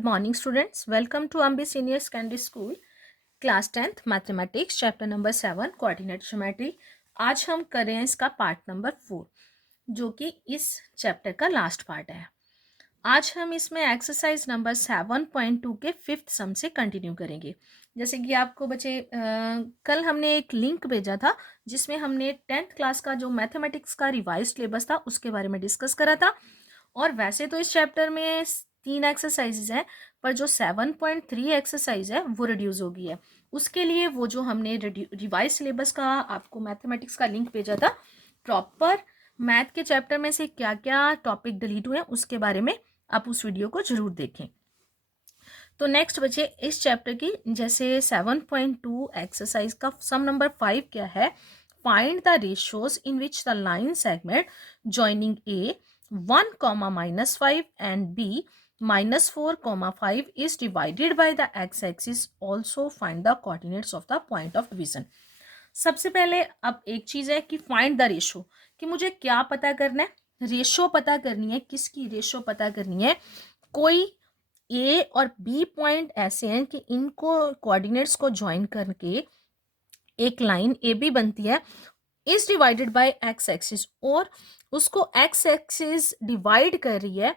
Good morning students, welcome to Ambi Senior Secondary School, Class 10th Mathematics, Chapter number 7 Coordinate Geometry। आज हम कर रहे हैं इसका पार्ट नंबर 4 जो कि इस चैप्टर का लास्ट पार्ट है। आज हम इसमें एक्सरसाइज नंबर 7.2 के 5th सम से कंटिन्यू करेंगे। जैसे कि आपको बच्चे कल हमने एक लिंक भेजा था जिसमें हमने 10th क्लास का जो मैथमेटिक्स का रिवाइज सिलेबस था उसके बारे में डिस्कस करा था। और वैसे तो इस चैप्टर में 3 एक्सरसाइजेज हैं, पर जो 7.3 एक्सरसाइज है वो रिड्यूस हो गई है। उसके लिए वो जो हमने रिवाइज सिलेबस का आपको मैथमेटिक्स का लिंक भेजा था, प्रॉपर मैथ के चैप्टर में से क्या क्या टॉपिक डिलीट हुए हैं उसके बारे में आप उस वीडियो को जरूर देखें। तो नेक्स्ट बच्चे इस चैप्टर की जैसे 7.2 एक्सरसाइज का सम नंबर 5 क्या है, find the ratios in which the line segment joining A 1, -5 and b -4, 5 is divided by the x-axis. Also find the coordinates of the point of division. सबसे पहले अब एक चीज है कि फाइंड द रेशो, कि मुझे क्या पता करना है, रेशो पता करनी है। किसकी रेशो पता करनी है? कोई ए और बी पॉइंट ऐसे हैं कि इनको कोऑर्डिनेट्स को ज्वाइन करके एक लाइन ए बी बनती है, is divided by x axis, और उसको एक्स एक्सिस डिवाइड कर रही है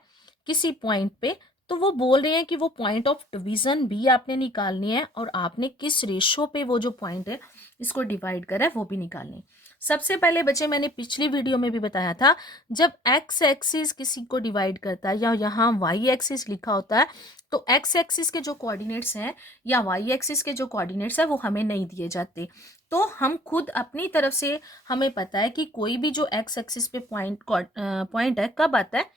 किसी पॉइंट पे। तो वो बोल रहे हैं कि वो पॉइंट ऑफ डिवीजन भी आपने निकालनी है और आपने किस रेशो पे वो जो पॉइंट है इसको डिवाइड करा है वो भी निकालनी है। सबसे पहले बच्चे मैंने पिछली वीडियो में भी बताया था, जब एक्स एक्सिस किसी को डिवाइड करता है या यहाँ वाई एक्सिस लिखा होता है तो एक्स एक्सिस के जो कोऑर्डिनेट्स हैं या वाई एक्सिस के जो कोऑर्डिनेट्स हैं वो हमें नहीं दिए जाते। तो हम खुद अपनी तरफ से, हमें पता है कि कोई भी जो एक्स एक्सिस पे पॉइंट है कब आता है,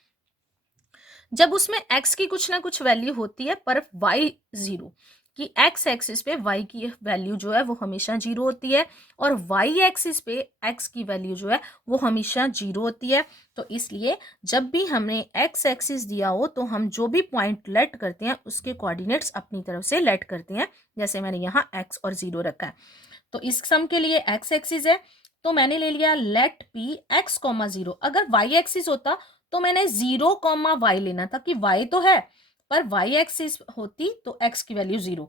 जब उसमें एक्स की कुछ ना कुछ वैल्यू होती है पर वाई जीरो, कि एक्स एक्सिस पे वाई की वैल्यू जो है वो हमेशा जीरो होती है और वाई एक्सिस पे एक्स की वैल्यू जो है वो हमेशा जीरो होती है। तो इसलिए जब भी हमने एक्स एक्सिस दिया हो तो हम जो भी पॉइंट लेट करते हैं उसके कोऑर्डिनेट्स अपनी तरफ से लेट करते हैं। जैसे मैंने यहाँ एक्स और जीरो रखा है, तो इस सम के लिए एक्स एक्सिस है तो मैंने ले लिया let P x comma zero. अगर वाई एक्सिस होता तो मैंने 0, y लेना था कि y तो है पर y एक्सिस होती तो x की वैल्यू 0।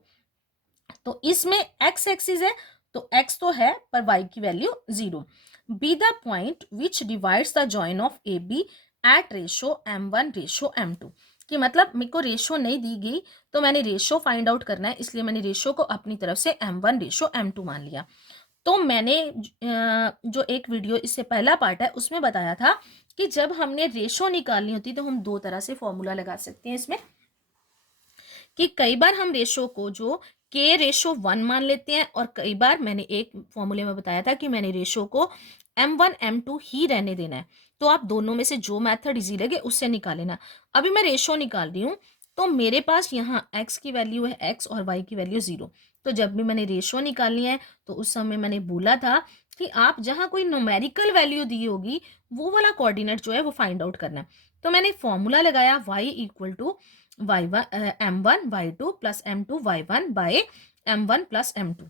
तो इसमें x एक्सिस है तो x तो है पर y की value 0। B the point which divides the join of A B at ratio m1:m2, कि मतलब मेरे को रेशो नहीं दी गई तो मैंने रेशो फाइंड आउट करना है, इसलिए मैंने रेशो को अपनी तरफ से m1:m2 मान लिया। तो मैंने जो एक वीडियो इससे पहला पार्ट है उसमें बताया था कि जब हमने रेशो निकालनी होती तो हम दो तरह से फॉर्मूला लगा सकते हैं इसमें, कि कई बार हम रेशो को जो k/1 मान लेते हैं और कई बार मैंने एक फॉर्मूले में बताया था कि मैंने रेशो को m1 m2 ही रहने देना है। तो आप दोनों में से जो मेथड इजी लगे उससे निकाल लेना। अभी मैं रेशो निकाल रही हूँ तो मेरे पास यहाँ x की वैल्यू है x और y की वैल्यू 0। तो जब भी मैंने रेशो निकालनी है तो उस समय मैंने बोला था कि आप जहाँ कोई न्यूमेरिकल वैल्यू दी होगी वो वाला कोऑर्डिनेट जो है वो फाइंड आउट करना है। तो मैंने फॉर्मूला लगाया y equal to m1 y2 plus m2 y1 by m1 plus m2,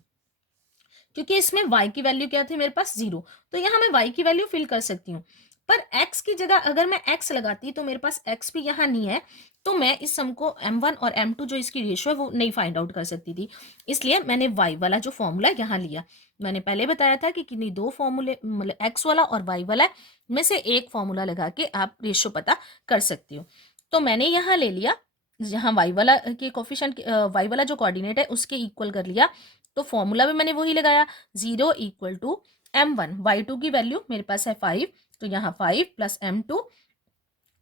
क्योंकि इसमें y की वैल्यू क्या थी मेरे पास 0, तो यहाँ मैं y की वैल्यू फिल कर सकती हूँ। पर x की जगह अगर मैं x लगाती तो मेरे पास x भी यहाँ नहीं है, तो मैं इस सम को m1 और m2 जो इसकी रेशियो है वो नहीं फाइंड आउट कर सकती थी। इसलिए मैंने y वाला जो फॉर्मूला यहाँ लिया। मैंने पहले बताया था कि किन्हीं दो फॉर्मूले मतलब x वाला और y वाला में से एक फॉर्मूला लगा के आप रेशियो पता कर सकती हो। तो मैंने यहाँ ले लिया, यहाँ y वाला के कोफिशिएंट y वाला जो कोऑर्डिनेट है उसके इक्वल कर लिया, तो फॉर्मूला भी मैंने वही लगाया 0 इक्वल टू m1, y2 की वैल्यू मेरे पास है 5 तो यहाँ 5 प्लस m2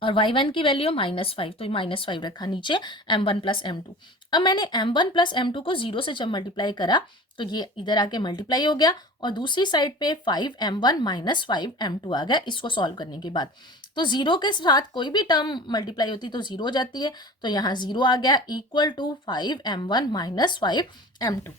और y1 की वैल्यू -5 तो -5 रखा नीचे m1 प्लस m2। अब मैंने m1 प्लस m2 को 0 से जब मल्टीप्लाई करा तो ये इधर आके मल्टीप्लाई हो गया और दूसरी साइड पे 5m1 -5m2 आ गया इसको सॉल्व करने के बाद। तो 0 के साथ कोई भी टर्म मल्टीप्लाई होती तो 0 हो जाती है, तो यहाँ 0 आ गया इक्वल टू 5m1 -5m2।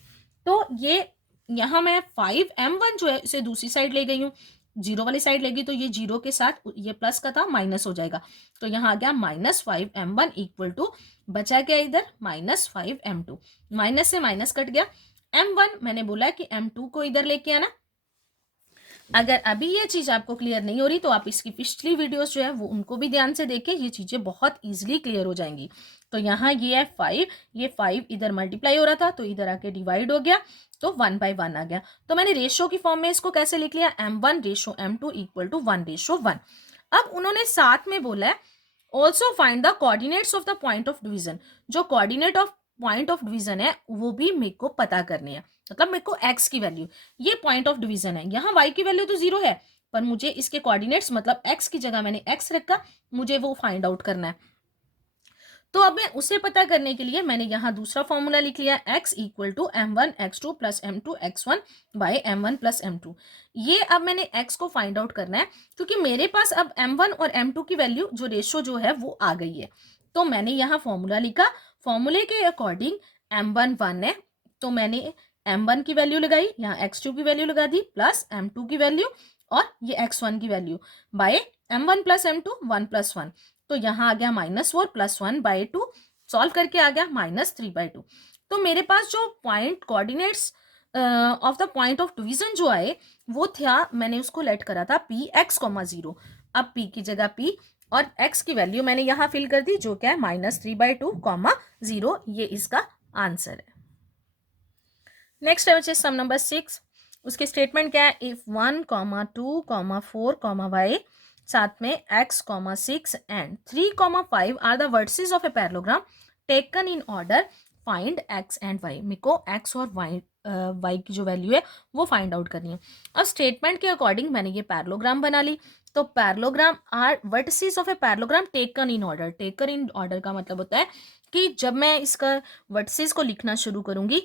तो ये यहाँ मैं 5m1 जो है इसे दूसरी साइड ले गई हूँ, 0 वाली साइड लेगी तो ये 0 के साथ ये प्लस का था माइनस हो जाएगा, तो यहाँ आ गया -5m1 इक्वल टू बचा गया इधर -5m2, माइनस से माइनस कट गया। m1 मैंने बोला कि m2 को इधर लेके आना, अगर अभी ये चीज़ आपको क्लियर नहीं हो रही तो आप इसकी पिछली वीडियोस जो है वो उनको भी ध्यान से देखें, ये चीज़ें बहुत ईजिली क्लियर हो जाएंगी। तो यहाँ ये है 5, ये 5 इधर मल्टीप्लाई हो रहा था तो इधर आके डिवाइड हो गया, तो 1/1 आ गया। तो मैंने रेशो की फॉर्म में इसको कैसे लिख लिया, m1/m2 इक्वल टू 1/1। अब उन्होंने साथ में बोला है also find the coordinates of the point of division. जो coordinate of point of division है वो भी मेरे को पता करनी है, मतलब मेरे को x की वैल्यू, ये पॉइंट ऑफ डिवीजन है, यहाँ y की वैल्यू तो 0 है, पर मुझे इसके कोऑर्डिनेट्स मतलब x की जगह मैंने x रखा, मुझे वो फाइंड आउट करना है। तो अब मैं उसे पता करने के लिए मैंने यहाँ दूसरा फॉर्मूला लिख लिया, x equal to m1 x2 plus m2 x1 by m1 plus m2। ये अब मैंने x को फाइंड आउट करना है, क्योंकि मेरे पास अब m1 और m2 की वैल्यू जो रेशो जो है वो आ गई है। तो मैंने यहाँ फॉर्मूला लिखा, फॉर्मूले के अकॉर्डिंग m1 1 है, तो मैंने m1 की वैल्यू लगाई, यहाँ x2 की वैल्यू लगा दी, प्लस m2 की वैल्यू और ये x1 की value, bye m1 plus m2 1 plus 1। तो यहाँ आ गया -4 प्लस 1/2, सॉल्व करके आ गया -3/2। तो मेरे पास जो point coordinates of the point of division जो आए वो था, मैंने उसको लेट करा था Px, 0। अब P की जगह P और x की वैल्यू मैंने यहाँ फिल कर दी, जो क्या है -3/2, 0। ये इसका आंसर है। नेक्स्ट है सम नंबर 6। उसके स्टेटमेंट क्या है, इफ 1, 2, 4, y साथ में x, 6 and 3, 5 are the vertices of a parallelogram taken in order, find x and y। मेरे को x और y की जो वैल्यू है वो फाइंड आउट करनी है। अब स्टेटमेंट के अकॉर्डिंग मैंने ये पैरेललोग्राम बना ली। तो parallelogram are vertices of a parallelogram taken in order. Taken in order का मतलब होता है कि जब मैं इसका वर्टिसेस को लिखना शुरू करूंगी,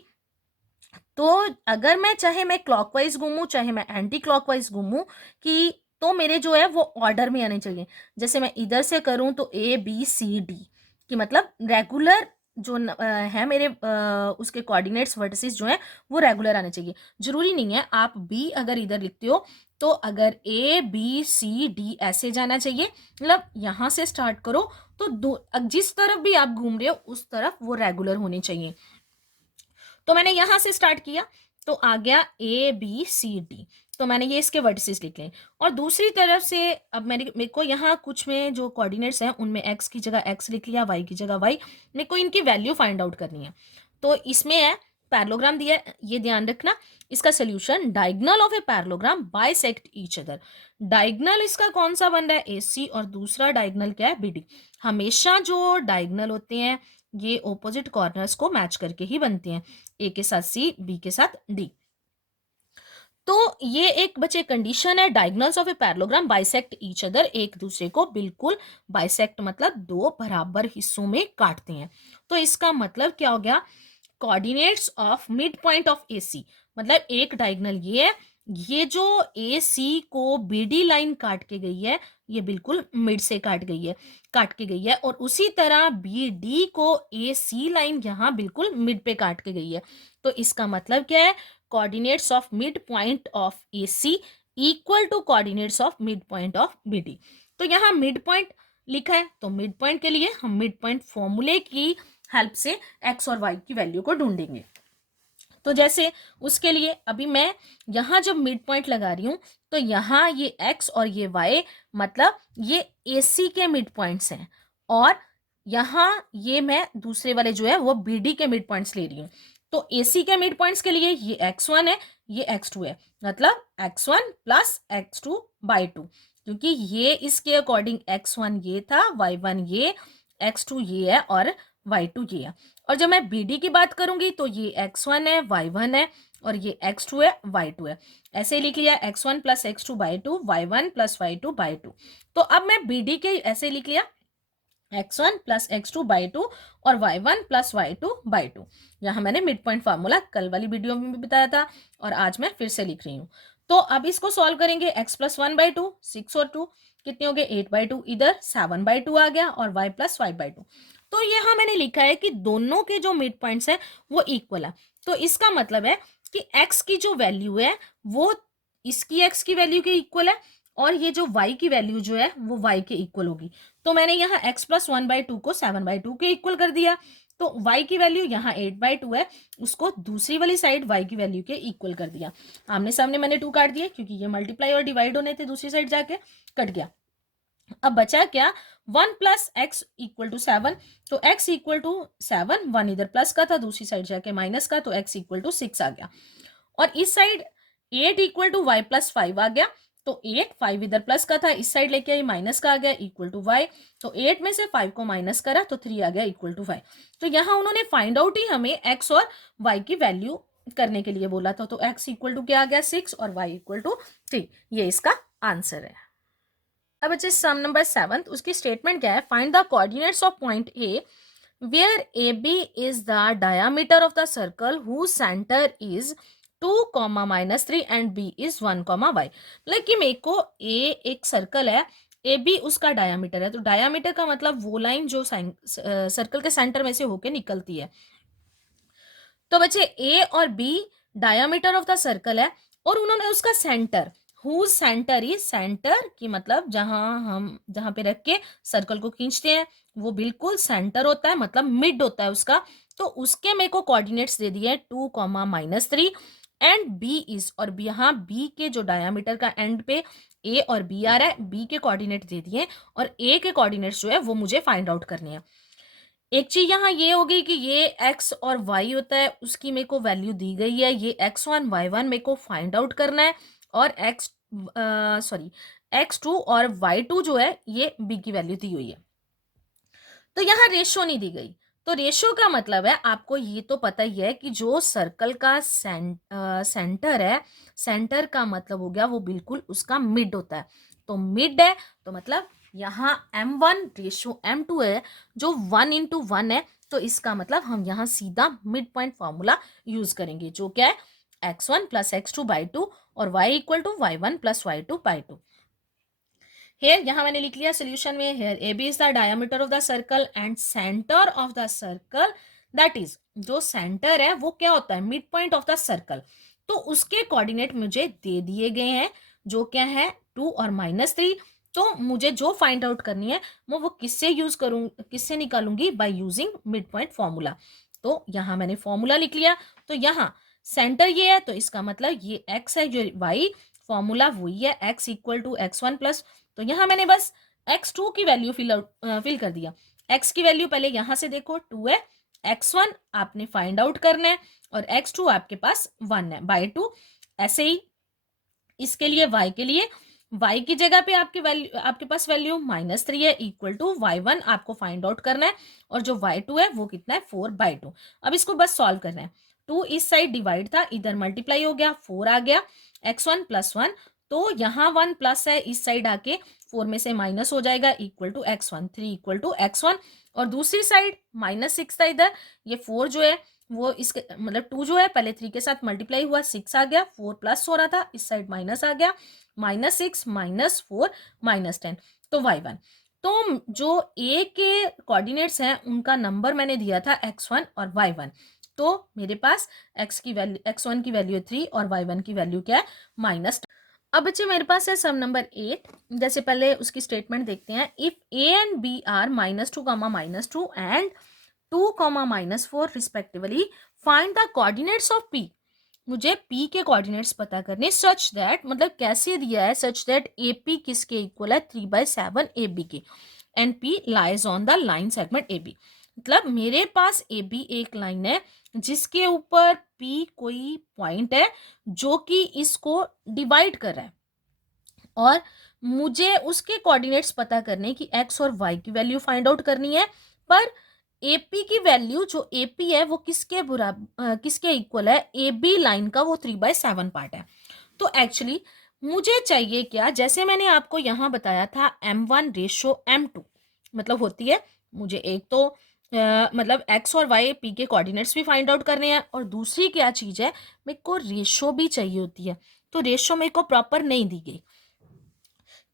तो अगर मैं चाहे मैं क्लॉकवाइज घूमूं चाहे मैं एंटी क्लॉकवाइज घूमूं, कि तो मेरे जो है वो ऑर्डर में आने चाहिए। जैसे मैं इधर से करूं तो ABCD कि मतलब रेगुलर जो है मेरे उसके कोऑर्डिनेट्स वर्टिसेस जो हैं वो रेगुलर आने चाहिए। जरूरी नहीं है आप B अगर इधर लिखते हो तो अगर ABCD ऐसे जाना चाहिए, मतलब यहाँ से स्टार्ट करो तो जिस तरफ भी आप घूम रहे हो उस तरफ वो रेगुलर होने चाहिए। तो मैंने यहां से स्टार्ट किया तो आ गया ABCD, तो मैंने ये इसके वर्टिसेस लिख लिए। और दूसरी तरफ से अब मेरे को यहाँ कुछ में जो कोऑर्डिनेट्स हैं उनमें x की जगह x लिख लिया, y की जगह y। मेरे को इनकी वैल्यू फाइंड आउट करनी है। तो इसमें है पैरेललोग्राम दिया है, ये ध्यान रखना। इसका solution, diagonal of a parallelogram bisect each other. Diagonal इसका कौन सा बन रहा है, AC, और दूसरा डायगोनल क्या है, BD। हमेशा जो डायगोनल होते हैं ये ऑपोजिट कॉर्नर्स को मैच करके ही बनते हैं, A के साथ C, B के साथ D। तो ये एक बच्चे कंडीशन है, diagonals of a parallelogram bisect each other, एक दूसरे को बिल्कुल बाइसेक्ट मतलब दो बराबर हिस्सों में काटते हैं। तो इसका मतलब क्या हो गया, coordinates of mid point of AC, मतलब एक डायगोनल ये है, ये जो AC को BD लाइन काट के गई है ये बिल्कुल मिड से काट के गई है, और उसी तरह BD को AC लाइन यहाँ बिल्कुल मिड पे काट के गई है। तो इसका मतलब क्या है, coordinates of mid point of AC equal to coordinates of mid point of BD। तो यहाँ मिड पॉइंट लिखा है तो मिड पॉइंट के लिए हम मिड पॉइंट फॉर्मूले की हेल्प से x और y की वैल्यू को ढूंढेंगे। तो जैसे उसके लिए अभी मैं यहाँ जब मिड पॉइंट लगा रही हूँ तो यहाँ ये x और ये y मतलब ये AC के मिड पॉइंट्स हैं, और यहाँ ये मैं दूसरे वाले जो है वो BD के मिड पॉइंट्स ले रही हूँ। तो AC के मिड पॉइंट्स के लिए ये x1 है, ये x2 है, मतलब x1 प्लस x2/2, क्योंकि ये इसके अकॉर्डिंग x1 ये था, y1 ये, x2 ये है और y2 ये है। और जब मैं BD की बात करूंगी तो ये x1 है, y1 है, और ये x2 है, y2 है। ऐसे लिख लिया x1 plus x2/2, y1 plus y2/2। तो अब मैं BD के ऐसे लिख लिया x1 प्लस x2/2 और y1 प्लस y2/2। यहाँ मैंने मिड पॉइंट फार्मूला कल वाली वीडियो में भी बताया था और आज मैं फिर से लिख रही हूँ। तो अब इसको सॉल्व करेंगे, x प्लस 1/2, 6 और 2 कितने हो गए, 8/2, इधर 7/2 आ गया, और y प्लस 5/2। तो यहाँ मैंने लिखा है कि दोनों के जो मिड पॉइंट्स हैं वो इक्वल है। तो इसका मतलब है कि x की जो वैल्यू है वो इसकी x की वैल्यू के इक्वल है, और ये जो y की वैल्यू जो है वो y के इक्वल होगी। तो मैंने यहाँ x प्लस 1/2 को 7/2 के इक्वल कर दिया। तो y की वैल्यू यहाँ 8/2 है, उसको दूसरी वाली साइड y की वैल्यू के इक्वल कर दिया। आमने सामने मैंने 2 काट दिए क्योंकि ये मल्टीप्लाई और डिवाइड होने थे, दूसरी साइड जाके कट गया। अब बचा क्या, 1 प्लस एक्स इक्वल टू 7। तो x इक्वल टू 7, 1 इधर प्लस का था, दूसरी साइड जाके माइनस का, तो x इक्वल टू 6 आ गया। और इस side 8 equal to y plus 5 आ गया। तो 8, 5 इधर प्लस का था, इस साइड लेके आई माइनस का आ गया इक्वल टू y। तो 8 में से 5 को माइनस करा तो 3 आ गया इक्वल टू 5। तो यहाँ उन्होंने फाइंड आउट ही हमें x और y की वैल्यू करने के लिए बोला था। तो x इक्वल टू क्या आ गया, 6 और y इक्वल टू 3। ये इसका आंसर है। अब बच्चे सम नंबर 7, उसकी स्टेटमेंट क्या है, find the coordinates of point A where AB is the diameter of the circle whose center is 2, -3 and B is 1, y। मतलब कि मेरे को A एक सर्कल है, AB उसका डायामीटर है। तो डायामीटर का मतलब वो लाइन जो सर्कल के सेंटर में से होके निकलती है। तो बच्चे A और B diameter of the circle है और उन्होंने उसका centre, whose centre is, centre की मतलब जहां पे रख के सर्कल को खींचते हैं वो बिल्कुल सेंटर होता है, मतलब मिड होता है उसका। तो उसके मेरे को कोऑर्डिनेट्स दे दिए 2, -3 एंड B इज, और यहाँ B के जो डायामीटर का एंड पे A और B आ रहा है, B के कोऑर्डिनेट दे दिए और A के कोऑर्डिनेट्स जो है वो मुझे फाइंड आउट करने हैं। एक चीज यहाँ ये होगी कि ये x और y होता है, उसकी मेरे को वैल्यू दी गई है। ये x1 y1 मेरे को फाइंड आउट करना है और x2 और y2 जो है ये b की वैल्यू दी हुई है। तो यहाँ रेशो नहीं दी गई। तो रेशो का मतलब है, आपको ये तो पता ही है कि जो सर्कल का सेंटर है, सेंटर का मतलब हो गया वो बिल्कुल उसका मिड होता है। तो मिड है तो मतलब यहाँ m1 रेशो m2 है, जो 1:1 है। तो इसका मतलब हम यहाँ सीधा मिड पॉइंट फॉर्मूला यूज करेंगे, जो क्या है x1 प्लस x2/2 और y equal to y1 plus y2/2। Here यहाँ मैंने लिख लिया सोल्यूशन में, here A B is the diameter of the circle and centre of the circle, that is जो सेंटर है वो क्या होता है, mid point of the circle. तो उसके कोऑर्डिनेट मुझे दे दिए गए हैं, जो क्या है 2 और -3। तो मुझे जो फाइंड आउट करनी है वो किससे यूज करूँ, किससे निकालूंगी, by using mid point formula. तो यहाँ मैंने फॉर्मूला लिख लिया। तो यहाँ सेंटर ये है तो इसका मतलब ये x है, जो y फॉर्मूला वही है, x equal to x1 plus. तो यहाँ मैंने बस x2 की वैल्यू फिल कर दिया। x की वैल्यू पहले यहाँ से देखो 2 है, x1 आपने फाइंड आउट करना है और x2 आपके पास 1 है बाय 2। ऐसे ही इसके लिए y के लिए, y की जगह पे आपके पास वैल्यू -3 है इक्वल टू y1 आपको फाइंड आउट करना है और जो y2 है वो कितना है 4/2। अब इसको बस सॉल्व करना है। 2 इस साइड डिवाइड था, इधर मल्टीप्लाई हो गया, 4 आ गया, x1 प्लस 1। तो यहाँ 1 प्लस है, इस साइड आके 4 में से माइनस हो जाएगा equal to x1, 3 equal to x1। और दूसरी साइड -6 था इधर, ये 4 जो है वो इसके मतलब 2 जो है पहले 3 के साथ मल्टीप्लाई हुआ, 6 आ गया, 4 प्लस हो रहा था, इस साइड माइनस आ गया, -6 -4 -10। तो y1, तो जो a के कोऑर्डिनेट्स हैं उनका नंबर मैंने दिया था x1 और y1। तो मेरे पास x1 की वैल्यू 3 और y1 की वैल्यू क्या है -10। अब बच्चे मेरे पास है सम नंबर 8। जैसे पहले उसकी स्टेटमेंट देखते हैं, if a and b are -2, -2 and 2, -4 respectively, find the coordinates of p। मुझे p के कोऑर्डिनेट्स पता करने, सच दैट मतलब कैसे दिया है, सच दैट AP किसके इक्वल है 3/7 AB के, and p lies on the line segment AB। मतलब मेरे पास AB एक लाइन है जिसके ऊपर P कोई पॉइंट है जो कि इसको डिवाइड कर रहा है, और मुझे उसके कोऑर्डिनेट्स पता करने की x और y की वैल्यू फाइंड आउट करनी है। पर AP की वैल्यू, जो AP है वो किसके इक्वल है, AB लाइन का वो 3/7 पार्ट है। तो एक्चुअली मुझे चाहिए क्या, जैसे मैंने आपको यहाँ बताया था m1 रेशो m2 मतलब होती है, मुझे एक तो मतलब x और y p के कोऑर्डिनेट्स भी फाइंड आउट करने हैं, और दूसरी क्या चीज़ है, मेरे को रेशो भी चाहिए होती है। तो रेशो मेरे को प्रॉपर नहीं दी गई,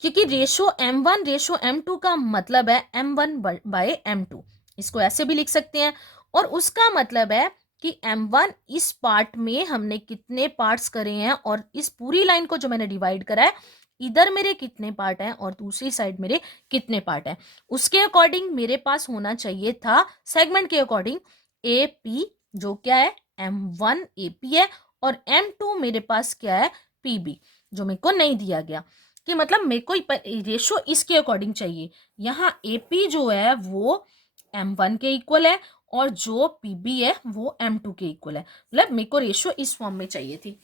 क्योंकि रेशो m1 रेशो m2 का मतलब है m1/m2। इसको ऐसे भी लिख सकते हैं, और उसका मतलब है कि m1 इस पार्ट में हमने कितने पार्ट्स करे हैं, और इस पूरी लाइन को जो मैंने डिवाइड करा है इधर मेरे कितने पार्ट हैं और दूसरी साइड मेरे कितने पार्ट हैं, उसके अकॉर्डिंग मेरे पास होना चाहिए था सेगमेंट के अकॉर्डिंग ए पी, जो क्या है M1 AP है, और M2 मेरे पास क्या है PB, जो मेरे को नहीं दिया गया। कि मतलब मेरे को रेशो इसके अकॉर्डिंग चाहिए। यहाँ AP जो है वो M1 के इक्वल है और जो PB है वो M2 के इक्वल है, मतलब मेरे को रेशो इस फॉर्म में चाहिए थी।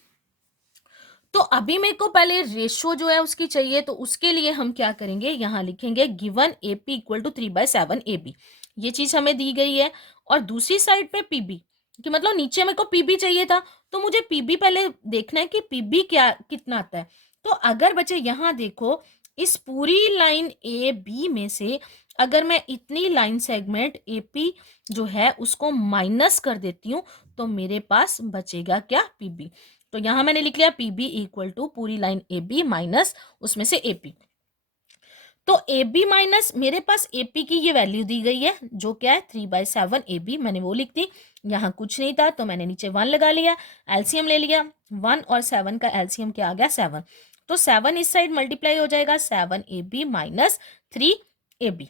तो अभी मेरे को पहले रेशो जो है उसकी चाहिए, तो उसके लिए हम क्या करेंगे, यहाँ लिखेंगे given AP equal to 3/7 AB, ये चीज हमें दी गई है। और दूसरी साइड पे PB, कि मतलब नीचे मेरे को PB चाहिए था, तो मुझे PB पहले देखना है कि PB क्या कितना आता है। तो अगर बच्चे यहाँ देखो, इस पूरी लाइन AB में से अगर मैं इतनी लाइन सेगमेंट AP जो है उसको माइनस कर देती हूँ, तो मेरे पास बचेगा क्या PB। तो यहां मैंने लिख लिया PB इक्वल टू पूरी लाइन AB माइनस उसमें से AP। तो AB माइनस मेरे पास AP की ये वैल्यू दी गई है जो क्या है 3/7 AB, मैंने वो लिख दी। यहाँ कुछ नहीं था तो मैंने नीचे 1 लगा लिया, एलसीएम ले लिया। 1 और 7 का एलसीएम क्या आ गया 7, तो 7 इस साइड मल्टीप्लाई हो जाएगा 7AB माइनस 3AB।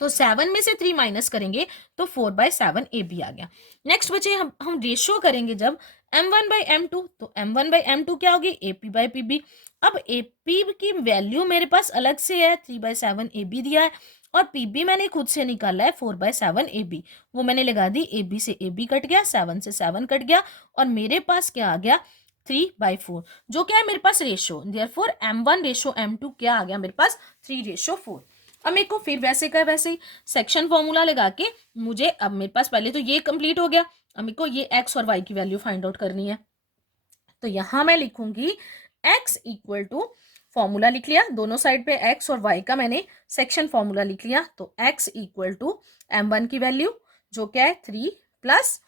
तो 7 में से 3 माइनस करेंगे तो 4/7 AB आ गया। नेक्स्ट बचे हम रेशियो करेंगे जब M1/M2, तो M1/M2 क्या होगी AP/PB। अब AP की वैल्यू मेरे पास अलग से है 3/7 AB दिया है, और PB मैंने खुद से निकाला है 4/7 AB, वो मैंने लगा दी। AB से AB कट गया, 7 से 7 कट गया, और मेरे पास क्या आ गया 3/4, जो क्या है मेरे पास रेशियो। देयरफॉर M1/M2 क्या आ गया मेरे पास 3/4। अब मेरे को फिर वैसे का वैसे ही सेक्शन फॉर्मूला लगा के मुझे, अब मेरे पास पहले तो ये कंप्लीट हो गया, अब मेरे को ये x और y की वैल्यू फाइंड आउट करनी है। तो यहां मैं लिखूंगी x इक्वल टू, फॉर्मूला लिख लिया, दोनों साइड पे x और y का मैंने सेक्शन फॉर्मूला लिख लिया। तो x इक्वल टू M1 की वैल्यू जो क्या है 3 प्लस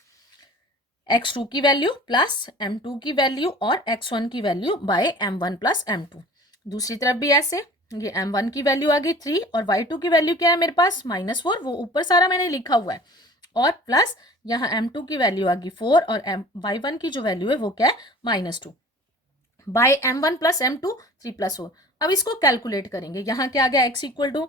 x2 की वैल्यू प्लस M2 की वैल्यू और x1 की value by M1 plus M2। दूसरी तरफ भी ऐसे, ये M1 की वैल्यू आ गई 3 और y2 की वैल्यू क्या है मेरे पास -4, वो ऊपर सारा मैंने लिखा हुआ है, और प्लस यहाँ M2 की वैल्यू आ गई 4 और y1 की जो वैल्यू है वो क्या है -2 बाय M1 प्लस M2 3 + 4। अब इसको कैलकुलेट करेंगे, यहाँ क्या आ गया x इक्वल टू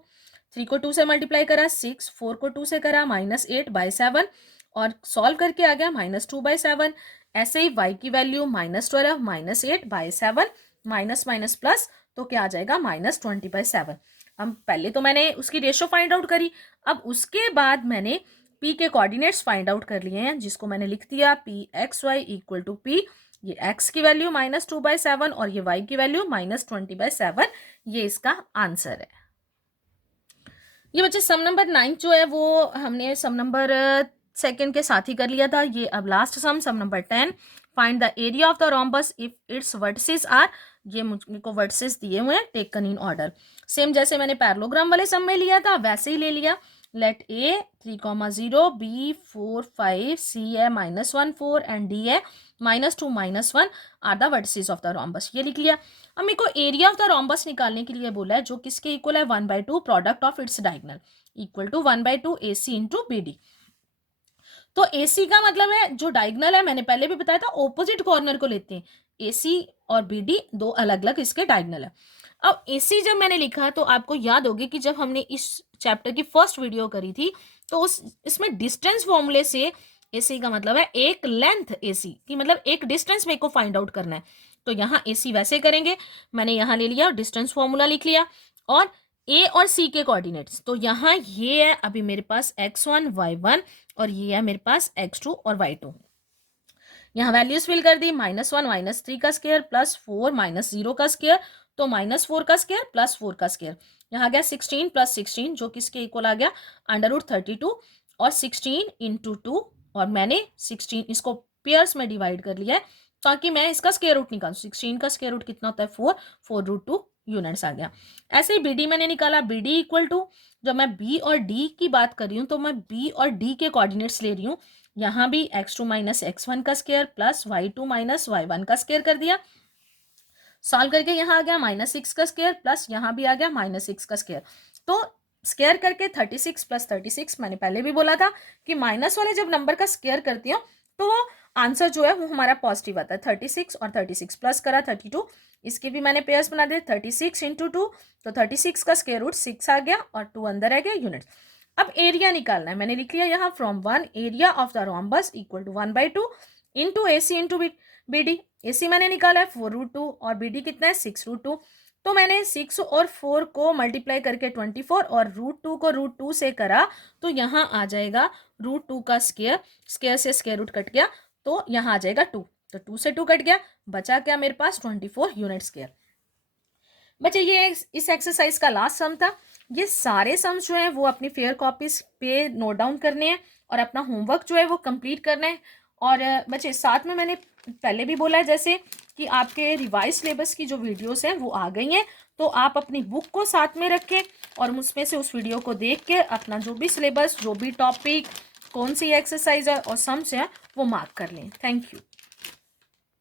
3 को 2 से मल्टीप्लाई करा 6, 4 को 2 से करा -8/7, और सॉल्व करके आ गया -2/7। ऐसे ही y की वैल्यू -12 -8/7 माइनस माइनस प्लस, तो क्या आ जाएगा -20/7। अब पहले तो मैंने उसकी रेशो फाइंड आउट करी, अब उसके बाद मैंने p के कोऑर्डिनेट्स फाइंड आउट कर लिए हैं, जिसको मैंने लिख दिया pxy इक्वल टू p, ये x की वैल्यू -2/7 और ये y की वैल्यू -20/7, ये इसका आंसर है। ये बच्चे सम नंबर 9 जो है वो हमने सम नंबर सेकंड के साथ ही कर लिया था। ये अब last sum number 10, find the area of the rhombus if its vertices are, ये मुझको वर्टिसेस दिए हुए हैं टेकन इन ऑर्डर, सेम जैसे मैंने पैरेललोग्राम वाले सम में लिया था वैसे ही ले लिया। लेट A 3,0, B 4 5, C है -1 4 एंड D है -2 -1 are the vertices of the rhombus, ये लिख लिया। अब मेरे को एरिया ऑफ द रोम्बस निकालने के लिए बोला है, जो किसके इक्वल है 1/2 product of its diagonal equal to 1/2 AC into BD। तो AC का मतलब है जो डायगोनल है, मैंने पहले भी बताया था ऑपोजिट कॉर्नर को लेते हैं, AC और BD दो अलग अलग इसके डायगोनल है। अब AC जब मैंने लिखा तो आपको याद होगी कि जब हमने इस चैप्टर की फर्स्ट वीडियो करी थी तो इसमें डिस्टेंस फॉर्मूले से AC का मतलब है एक लेंथ AC की, मतलब एक डिस्टेंस मेरे को फाइंड आउट करना है। तो यहाँ AC वैसे करेंगे, मैंने यहाँ ले लिया डिस्टेंस फॉर्मूला लिख लिया, और A और C के कोऑर्डिनेट्स, तो यहाँ ये है अभी मेरे पास x1 y1 और ये है मेरे पास x2 और y2। यहाँ वैल्यूज फिल कर दी, -1 -3 का स्क्वायर प्लस 4 -0 का स्क्वायर, तो -4 का स्क्वायर प्लस 4 का स्क्वायर, यहाँ गया 16 + 16 जो किसके इक्वल आ गया √32, और 16 × 2, और मैंने 16 इसको पेयर्स में डिवाइड कर लिया है ताकि मैं इसका स्क्वायर रूट निकालूं। 16 का स्क्वायर रूट कितना होता है 4, 4√2 यूनिट्स आ गया। ऐसे ही BD मैंने निकाला, BD इक्वल टू, जब मैं B और D की बात कर रही हूँ तो मैं B और D के कोऑर्डिनेट्स ले रही हूँ, यहाँ भी x2 - x1 का स्क्वायर प्लस y2 - y1 का स्क्वायर कर दिया। सॉल्व करके यहाँ आ गया -6 का स्क्वायर प्लस यहाँ भी आ गया -6 का स्क्वायर, तो स्क्वायर करके 36 + 36, मैंने पहले भी बोला था कि माइनस वाले जब नंबर का स्क्वायर करती हूँ तो वो आंसर जो है वो हमारा पॉजिटिव आता है। 36 और 36 प्लस करा 32, इसके भी मैंने पेयर्स बना दिए। 36 इंटू 2, तो 36 का स्क्वायर रूट 6 आ गया और 2 अंदर आ गया यूनिट। अब एरिया निकालना है, मैंने लिख लिया यहाँ from 1 area of the rhombus equal to 1/2 into AC into BD। AC मैंने निकाला है 4√2 और BD कितना है 6√2। तो मैंने 6 और 4 को मल्टीप्लाई करके 24 और √2 को √2 से करा, तो यहाँ आ जाएगा √2 का स्क्वायर, स्क्वायर से स्क्वायर रूट कट गया, तो यहाँ आ जाएगा 2, तो 2 से 2 कट गया, बचा क्या मेरे पास 24 यूनिट स्क्वायर। बच्चे ये इस एक्सरसाइज का लास्ट सम था। ये सारे सम्स जो है वो अपनी फेयर कॉपीज पे नोट डाउन करने हैं और अपना होमवर्क जो है वो कंप्लीट करना है। और बच्चे साथ में मैंने पहले भी बोला है जैसे कि आपके रिवाइज सिलेबस की जो वीडियोस हैं वो आ गई हैं, तो आप अपनी बुक को साथ में रखें और मुझमें से उस वीडियो को देख के अपना जो भी सिलेबस, जो भी टॉपिक, कौन सी एक्सरसाइज है और सम्स है वो मार्क कर लें। Thank you.